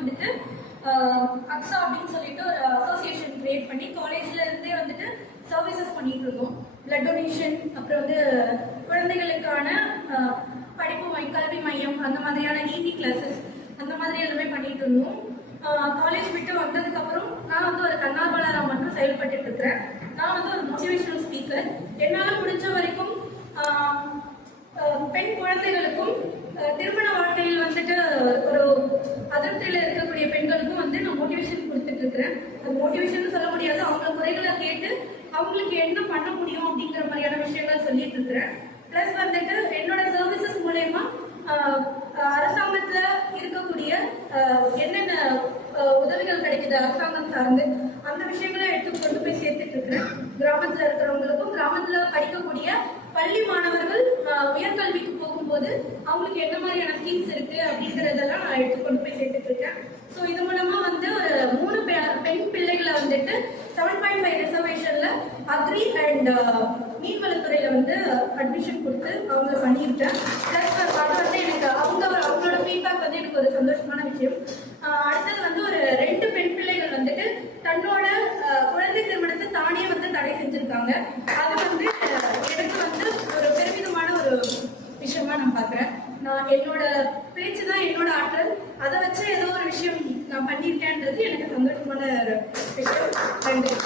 வந்துட்டு அக்ஸா அப்படின்னு சொல்லிட்டு ஒரு அசோசியேஷன் கிரியேட் பண்ணி காலேஜ்ல இருந்தே வந்துட்டு சர்வீசஸ் பண்ணிட்டு இருக்கோம். பிளட் டொனேஷன், அப்புறம் வந்து குழந்தைகளுக்கான படிப்பு கல்வி மையம், அந்த மாதிரியான ஈடி கிளாஸஸ், அந்த மாதிரி எல்லாமே பண்ணிட்டு இருந்தோம். காலேஜ் விட்டு வந்ததுக்கு அப்புறம் நான் வந்து ஒரு தன்னார்வலராக மட்டும் செயல்பட்டு இருக்கிறேன். நான் வந்து ஒரு மோட்டிவேஷனல் ஸ்பீக்கர். என்னால் முடிஞ்ச வரைக்கும் பெண் குழந்தைகளுக்கும் திருமண வாழ்க்கையில் வந்துட்டு ஒரு அதிருப்தியில இருக்கக்கூடிய பெண்களுக்கும் வந்து நான் மோட்டிவேஷன் கொடுத்துட்டு இருக்கிறேன். அது மோட்டிவேஷன் சொல்ல முடியாது, அவங்க குறைகளை கேட்டு அவங்களுக்கு என்ன பண்ண முடியும் அப்படிங்கிற மாதிரியான விஷயங்கள் சொல்லிட்டு இருக்கிறேன். பிளஸ் வந்துட்டு என்னோட சர்வீசஸ் மூலயமா அரசாங்கத்துல இருக்கக்கூடிய என்னென்ன உதவிகள் கிடைக்குது அரசாங்கம் சார்ந்து அந்த விஷயங்களை எடுத்து கொண்டு போய் சேர்த்துட்டு இருக்கிறேன். கிராமத்துல இருக்கிறவங்களுக்கும் கிராமத்துல படிக்கக்கூடிய பள்ளி மாணவர்கள் உயர்கல்விக்கு போகும்போது அவங்களுக்கு என்ன மாதிரியான ஸ்கீம்ஸ் இருக்கு அப்படிங்கறதெல்லாம் நான் எடுத்து கொண்டு போய் சேர்த்துட்டு இருக்கேன். ஸோ இது மூலமா வந்து ஒரு 3 பெண் பிள்ளைகளை வந்துட்டு 7.5 ரிசர்வேஷன்ல அக்ரி அண்ட் மீன்வளத்துறையில வந்து அட்மிஷன் கொடுத்து அவங்க பண்ணியிருக்கேன். பிளஸ் அது வந்து எனக்கு அவங்களோட ஃபீட்பேக் வந்து எனக்கு ஒரு சந்தோஷமான விஷயம். அடுத்தது வந்து ஒரு 2 பெண் பிள்ளைகள் வந்துட்டு தன்னோட குழந்தை திருமணத்தை தானே வந்து தடை செஞ்சிருக்காங்க. அது வந்து எனக்கு வந்து ஒரு பெருமிதமான ஒரு விஷயமா நான் பாக்குறேன். நான் என்னோட பேச்சு தான் என்னோட ஆற்றல், அதை வச்சு ஏதோ ஒரு விஷயம் நான் பண்ணியிருக்கேன்றது எனக்கு சந்தோஷமான ஒரு விஷயம். நன்றி.